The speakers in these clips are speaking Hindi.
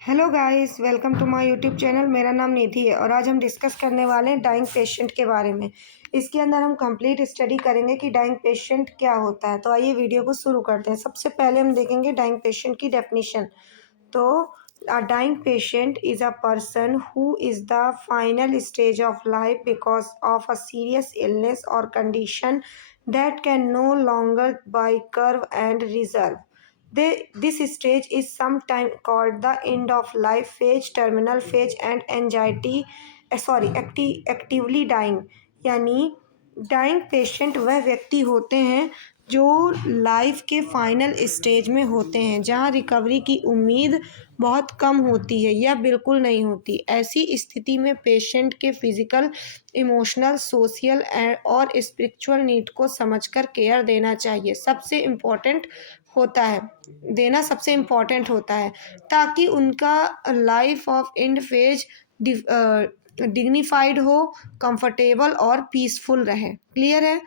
Hello guys, welcome to my YouTube channel. मेरा नाम निधि है और आज हम डिस्कस करने वाले हैं डाइंग पेशेंट के बारे में। इसके अंदर हम कंप्लीट स्टडी करेंगे कि डाइंग पेशेंट क्या होता है। तो आइए वीडियो को शुरू करते हैं। सबसे पहले हम देखेंगे डाइंग पेशेंट की डेफिनेशन। तो a dying patient is a person who is the final stage of life because of a serious illness और condition that can no longer by curve and reserve. This stage is sometimes called the end of life phase, terminal phase, and anxiety, actively dying। यानी डाइंग पेशेंट वह व्यक्ति होते हैं जो लाइफ के फाइनल स्टेज में होते हैं, जहां रिकवरी की उम्मीद बहुत कम होती है या बिल्कुल नहीं होती। ऐसी स्थिति में पेशेंट के फिजिकल, इमोशनल, सोशल और स्पिरिचुअल नीड को समझकर केयर देना चाहिए। सबसे इम्पोर्टेंट होता है ताकि उनका life of and phase dignified हो, कंफर्टेबल और पीसफुल रहे। क्लियर है?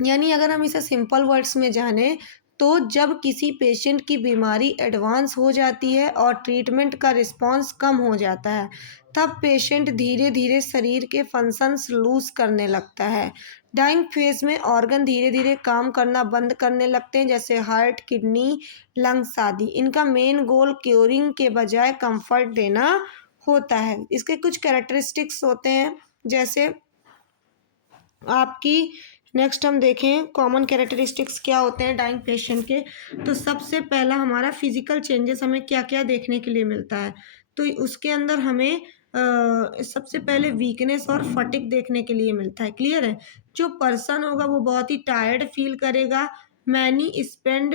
यानी अगर हम इसे सिंपल वर्ड्स में जाने तो जब किसी पेशेंट की बीमारी एडवांस हो जाती है और ट्रीटमेंट का रिस्पांस कम हो जाता है, तब पेशेंट धीरे धीरे शरीर के फंक्शंस लूज करने लगता है। डाइंग फेज में ऑर्गन धीरे धीरे काम करना बंद करने लगते हैं, जैसे हार्ट, किडनी, लंग्स आदि। इनका मेन गोल क्योरिंग के बजाय कंफर्ट देना होता है। इसके कुछ कैरेक्टरिस्टिक्स होते हैं, जैसे आपकी नेक्स्ट हम देखें कॉमन कैरेक्टरिस्टिक्स क्या होते हैं डाइंग पेशेंट के। तो सबसे पहला हमारा फिजिकल चेंजेस हमें क्या क्या देखने के लिए मिलता है। तो उसके अंदर हमें सबसे पहले वीकनेस और फटिग देखने के लिए मिलता है। क्लियर है? जो पर्सन होगा वो बहुत ही टायर्ड फील करेगा। मैनी स्पेंड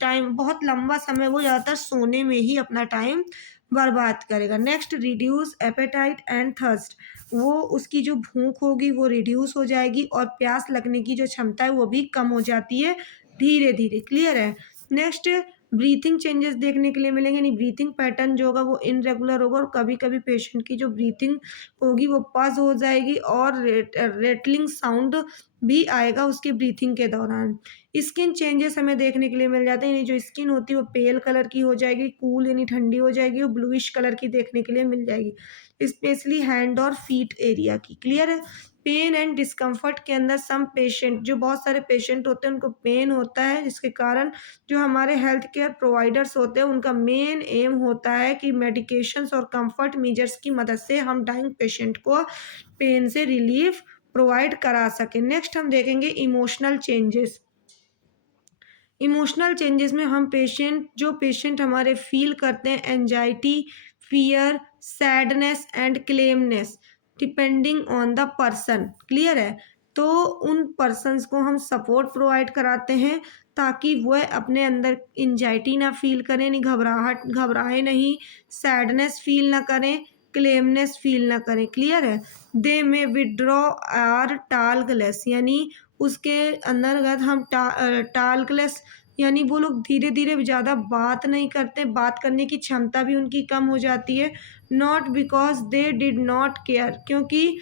टाइम, बहुत लंबा समय वो ज़्यादातर सोने में ही अपना टाइम बर्बाद करेगा। Next, reduce appetite and thirst. वो उसकी जो भूख होगी वो रिड्यूस हो जाएगी और प्यास लगने की जो क्षमता है वो भी कम हो जाती है धीरे धीरे। क्लियर है? नेक्स्ट, ब्रीथिंग चेंजेस देखने के लिए मिलेंगे। यानी ब्रीथिंग पैटर्न जो होगा वो इनरेगुलर होगा और कभी कभी पेशेंट की जो ब्रीथिंग होगी वो पज हो जाएगी और रेटलिंग साउंड भी आएगा उसके ब्रीथिंग के दौरान। स्किन चेंजेस हमें देखने के लिए मिल जाते हैं। यानी जो स्किन होती है वो पेल कलर की हो जाएगी, कूल यानी ठंडी हो जाएगी और ब्लूइश कलर की देखने के लिए मिल जाएगी, स्पेशली हैंड और फीट एरिया की। क्लियर है? पेन एंड डिस्कम्फर्ट के अंदर सम पेशेंट, जो बहुत सारे पेशेंट होते हैं उनको पेन होता है, जिसके कारण जो हमारे हेल्थ केयर प्रोवाइडर्स होते हैं उनका मेन एम होता है कि मेडिकेशंस और कंफर्ट मेजर्स की मदद से हम डाइंग पेशेंट को पेन से रिलीफ प्रोवाइड करा सकें। नेक्स्ट हम देखेंगे इमोशनल चेंजेस। इमोशनल चेंजेस में हम जो पेशेंट हमारे फील करते हैं anxiety, fear, sadness and calmness, depending on the person. Clear है? तो उन पर्सन्स को हम सपोर्ट प्रोवाइड कराते हैं ताकि वह अपने अंदर एंजाइटी ना फील करें, नहीं घबराए नहीं, सैडनेस फील ना करें, क्लेमनेस फील ना करें। क्लियर है? दे में विड्रॉ आर टालकलेस, यानी उसके अंतर्गत हम टालकलेस यानी वो लोग धीरे धीरे ज़्यादा बात नहीं करते, बात करने की क्षमता भी उनकी कम हो जाती है। Not because they did not care, क्योंकि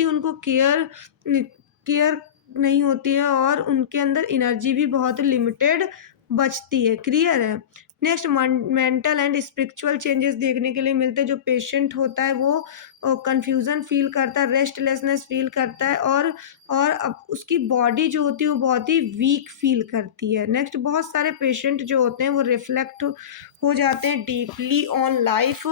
उनको केयर नहीं होती है और उनके अंदर एनर्जी भी बहुत लिमिटेड बचती है। क्लियर है? Next, mental and spiritual changes देखने के लिए मिलते हैं। जो पेशेंट होता है वो कंफ्यूजन फील करता है, रेस्टलेसनेस फील करता है और अब उसकी बॉडी जो होती है वो बहुत ही वीक फील करती है। नेक्स्ट, बहुत सारे पेशेंट जो होते हैं वो रिफ्लेक्ट हो जाते हैं डीपली ऑन लाइफ,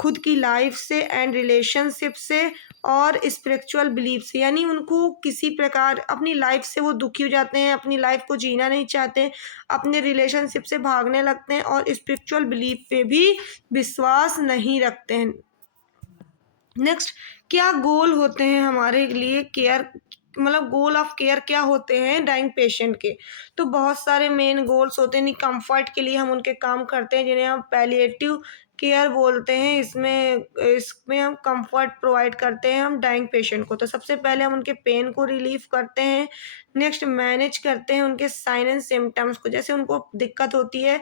खुद की लाइफ से एंड रिलेशनशिप से और स्पिरिचुअल बिलीफ से। यानी उनको किसी प्रकार अपनी लाइफ से वो दुखी हो जाते हैं, अपनी लाइफ को जीना नहीं चाहते, अपने रिलेशनशिप से भागने लगते हैं और स्पिरिचुअल बिलीफ पे भी विश्वास नहीं रखते हैं। नेक्स्ट, क्या गोल होते हैं हमारे लिए केयर, मतलब गोल ऑफ केयर क्या होते हैं डाइंग पेशेंट के। तो बहुत सारे मेन गोल्स होते हैं। कंफर्ट के लिए हम उनके काम करते हैं जिन्हें हम पैलिएटिव केयर बोलते हैं। इसमें हम कंफर्ट प्रोवाइड करते हैं हम डाइंग पेशेंट को। तो सबसे पहले हम उनके पेन को रिलीफ करते हैं। नेक्स्ट, मैनेज करते हैं उनके साइन एंड सिम्टम्स को, जैसे उनको दिक्कत होती है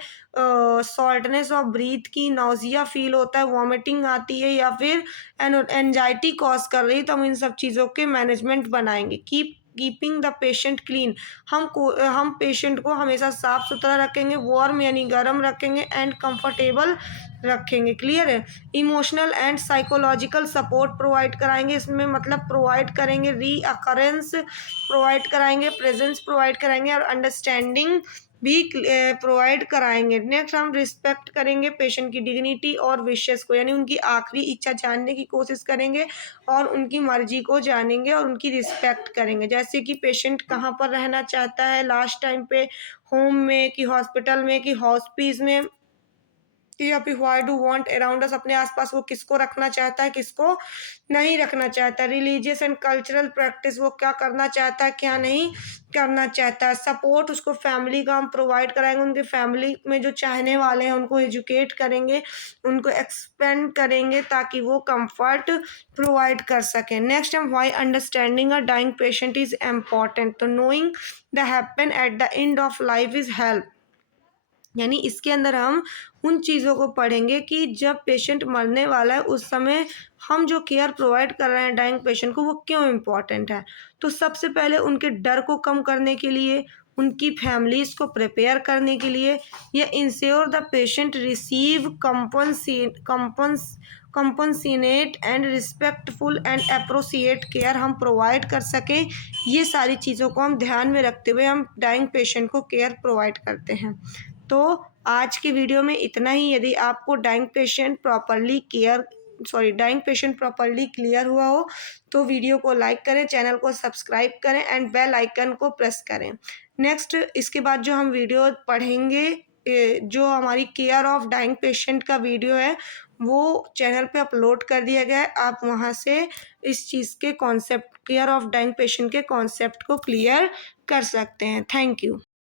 शॉर्टनेस ऑफ ब्रीथ की, नौजिया फील होता है, वॉमिटिंग आती है या फिर एनजाइटी कॉज कर रही है, तो हम इन सब चीज़ों के मैनेजमेंट बनाएंगे। Keep keeping the patient clean, हम पेशेंट को हमेशा साफ सुथरा रखेंगे, वार्म यानी गर्म रखेंगे, एंड कंफर्टेबल रखेंगे। क्लियर है। Emotional and psychological support provide कराएंगे, इसमें मतलब प्रोवाइड करेंगे, रीअकरेंस प्रोवाइड कराएंगे, प्रेजेंस प्रोवाइड कराएंगे और अंडरस्टैंडिंग भी प्रोवाइड कराएंगे। नेक्स्ट हम रिस्पेक्ट करेंगे पेशेंट की डिग्निटी और विशेस को, यानी उनकी आखिरी इच्छा जानने की कोशिश करेंगे और उनकी मर्जी को जानेंगे और उनकी रिस्पेक्ट करेंगे। जैसे कि पेशेंट कहाँ पर रहना चाहता है लास्ट टाइम पे, होम में कि हॉस्पिटल में कि हॉस्पिस में, या फिर why do want around us, अपने आसपास वो किसको रखना चाहता है, किसको नहीं रखना चाहता। रिलीजियस एंड कल्चरल प्रैक्टिस, वो क्या करना चाहता है, क्या नहीं करना चाहता है। सपोर्ट, उसको फैमिली का हम प्रोवाइड कराएंगे, उनके फैमिली में जो चाहने वाले हैं उनको एजुकेट करेंगे, उनको एक्सपेंड करेंगे ताकि वो कंफर्ट प्रोवाइड कर सकें। नेक्स्ट हम why understanding a dying patient is important, तो knowing the happen at the end of life is help, यानी इसके अंदर हम उन चीज़ों को पढ़ेंगे कि जब पेशेंट मरने वाला है उस समय हम जो केयर प्रोवाइड कर रहे हैं डाइंग पेशेंट को, वो क्यों इम्पॉर्टेंट है। तो सबसे पहले उनके डर को कम करने के लिए, उनकी फैमिलीज़ को प्रिपेयर करने के लिए, या ensure the patient receive compassionate and respectful and appropriate care हम प्रोवाइड कर सकें। ये सारी चीज़ों को हम ध्यान में रखते हुए हम डाइंग पेशेंट को केयर प्रोवाइड करते हैं। तो आज की वीडियो में इतना ही। यदि आपको डाइंग पेशेंट प्रॉपरली क्लियर हुआ हो तो वीडियो को लाइक करें, चैनल को सब्सक्राइब करें एंड बेल आइकन को प्रेस करें। नेक्स्ट इसके बाद जो हम वीडियो पढ़ेंगे, जो हमारी केयर ऑफ डाइंग पेशेंट का वीडियो है वो चैनल पे अपलोड कर दिया गया है, आप वहाँ से इस चीज़ के concept, care of dying patient के कॉन्सेप्ट को क्लियर कर सकते हैं। Thank you.